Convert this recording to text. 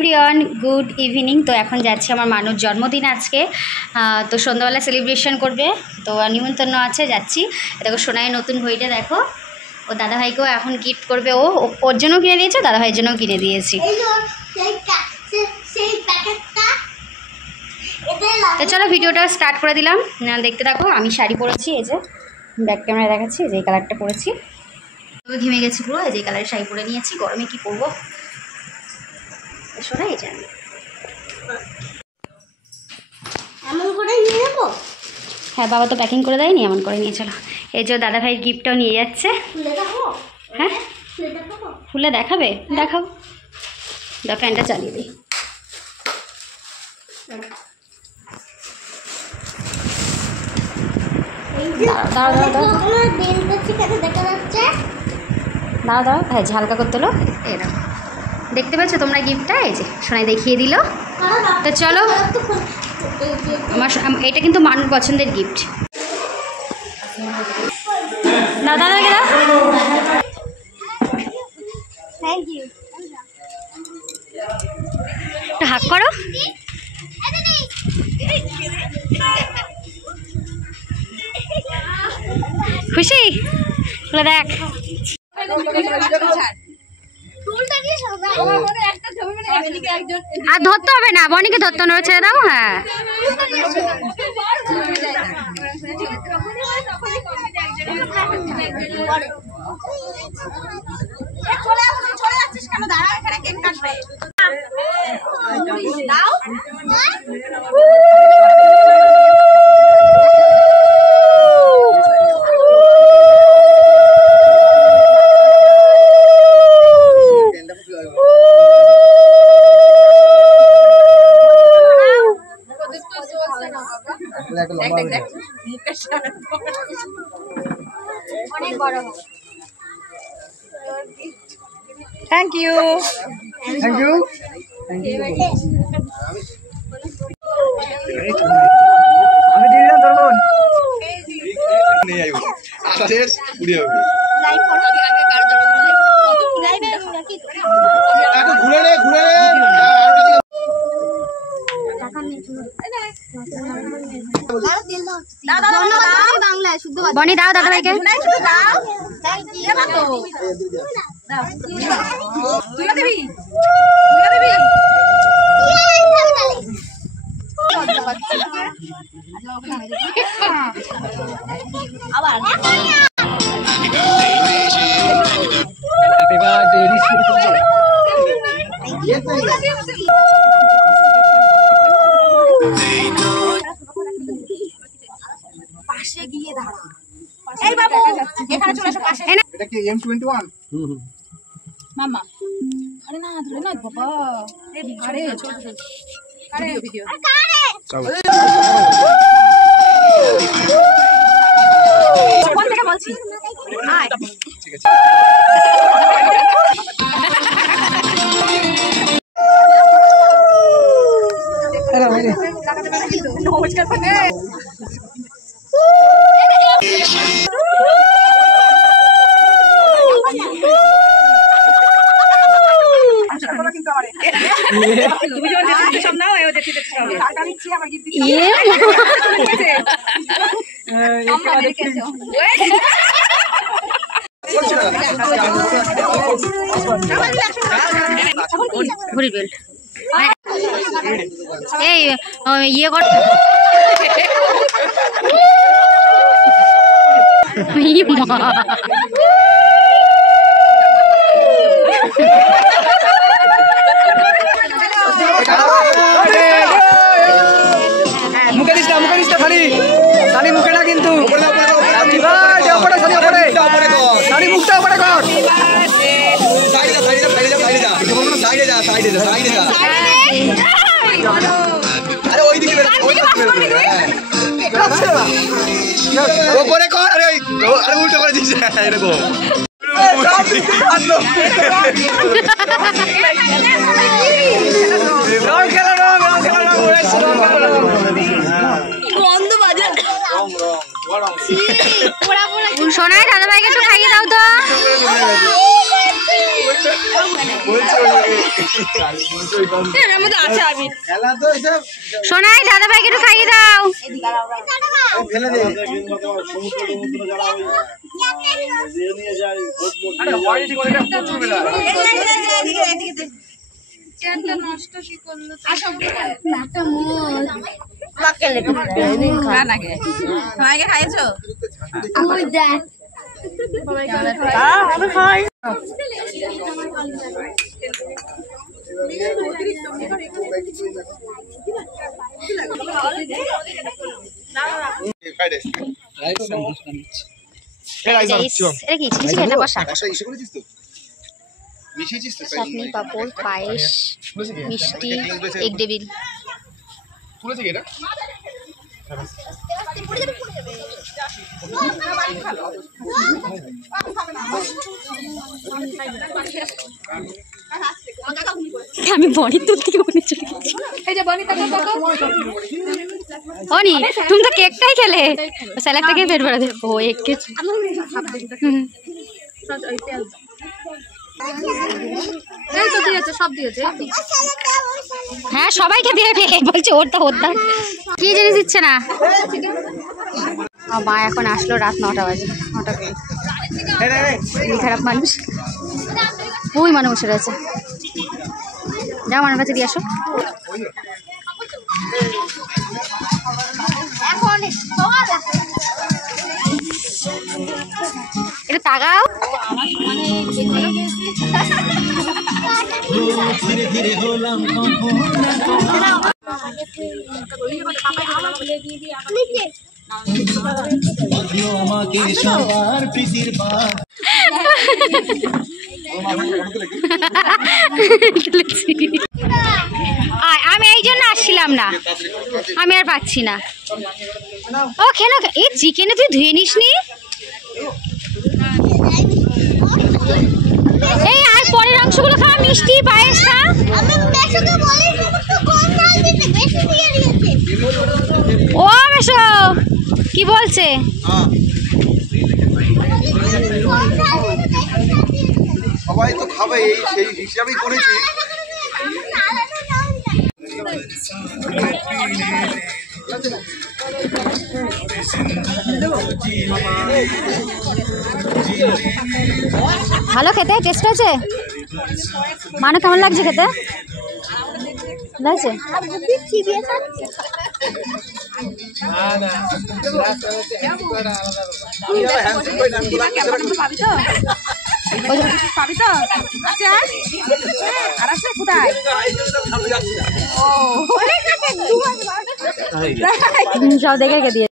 Everyone, good evening. তো এখন যাচ্ছি আমার মানুষ জন্মদিন আজকে, তো সন্ধ্যাবেলা সেলিব্রেশন করবে, তো নিমন্ত্রণ আছে, যাচ্ছি। দেখো সোনায় নতুন ঘড়িটা দেখো, ও দাদাভাইকেও এখন গিফট করবে, ওর জন্যও কিনে দিয়েছে, দাদাভাইয়ের জন্যও কিনে দিয়েছি। তো চলো ভিডিওটা স্টার্ট করে দিলাম, দেখতে থাকো। আমি শাড়ি পরেছি, এই যে ব্যাক ক্যামেরায় দেখাচ্ছি, যে কালারটা পরেছি, ঘেমে গেছি পুরো, এই যে কালারের শাড়ি পরে নিয়েছি। গরমে কি করবো, শোনাই যায় এমন করে নিয়ে যাবো। হ্যাঁ, বাবা তো প্যাকিং করে দেয়নি, এমন করে নিয়ে চলো। এই যে দাদা ভাইয়ের গিফটটাও নিয়ে যাচ্ছে। হ্যাঁ, খুলে দেখাবে, দেখাও। দা ফ্যানটা চালিয়ে দিই। দাঁড়াও, হ্যাঁ হালকা করতে হলো। এরকম দেখতে পাচ্ছ তোমরা গিফটটা, এই যে সোনাই দেখিয়ে দিল। তো চলো, এটা কিন্তু মানুষ পছন্দের গিফট। দাদা দাদা থ্যাংক ইউ, একটা হাত করো। খুশি? খুলে দেখ। আর ধরতে হবে না, বনিকে ধরতে হবে, ছেড়ে দাও। হ্যাঁ, thank you, thank you, thank you. আমি দিয়ে দিলাম তখন নেই আইব শেষ পুরি হবে। একটু ঘুরে রে, ঘুরে রে। বনি দাও দাদা ভাইকে। পাশে গিয়ে দাঁড়া। এই বাবু, এখানে চলে এসো পাশে। এটা কি M21? মামা আরে না, ধরে না বাবা। আরে ছোট ছোট ভিডিও চলো কোন থেকে বলছি? আয়, ঠিক আছে। আরে ভাই নমস্কার করতে। এই ইয়ে কর, মুখে দিস না, মুখে দিস না, খালি খালি মুখে না কিন্তু। খালি মুখটা উপরে কর। আরে ওই দিকে ওপরে কর। আরে আরে উল্টো করে দিস এরকম। রং খেলা, রং খেলা, বন্ধ বাজে। সোনাই দাদা ভাইকে একটু খাইয়ে দাও তো। সোনাই দাদা ভাইকে একটু খাইয়ে দাও। খাইছো চাটনি, পাঁপড়, পায়েস, মিষ্টি, এগ ডেভিল। আমি বনি তুলতে বনি চলে গেছি। অনি তুমি তো কেকটাই খেলে, স্যালাডটা খেয়ে পেট ভরা দে। ও এক কেজি সব দিয়েছে। হ্যাঁ সবাইকে দিয়ে বলছে ওরটা ওরটা কি জিনিস দিচ্ছে না। মা এখন আসলো রাত 9টা বাজে। 9টা খারাপ মানুষ, ওই মানুষ বসে রয়েছে। যাও আমার কাছে দিয়ে আসো। এটা তাকাও। আমি এই জন্য আসছিলাম না, আমি আর পাচ্ছি না। ও কেন এই চিকেনে তুই ধুয়ে নিস নি? এই আর পরের অংশগুলো খা, মিষ্টি পায়েস খা। ও মেশো কি বলছে? সবাই তো খাবে, এই সেই হিসাবেই করেছি। ভালো খেতে, টেস্ট হয়েছে? মানে কেমন লাগছে খেতে? লাগছে? পাবি তো? আর আছে কোথায়? সব দেখে দিয়ে